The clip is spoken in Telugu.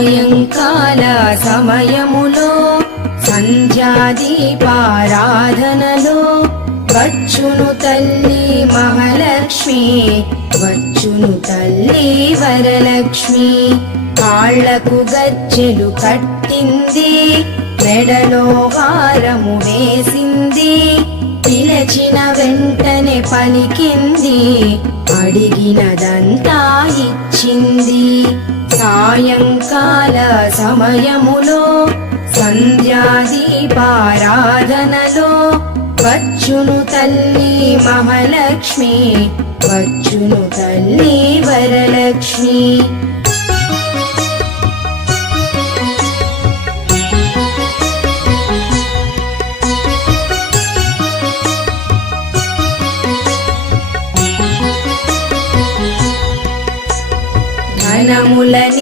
సాయంకాల సమయములో సంధ్యాదీపారాధనలో వచ్చును తల్లి మహాలక్ష్మి, వచ్చును తల్లి వరలక్ష్మి. కాళ్లకు గజ్జెలు కట్టింది, మెడలో హారము వేసింది, పిలచిన వెంటనే పలికింది, అడిగినదంతా ఇచ్చింది. సాయంకాల సమయములో సంధ్యాదీపారాధనలో వచ్చును తల్లి మహాలక్ష్మి, వచ్చును తల్లి వరలక్ష్మి. ధనములని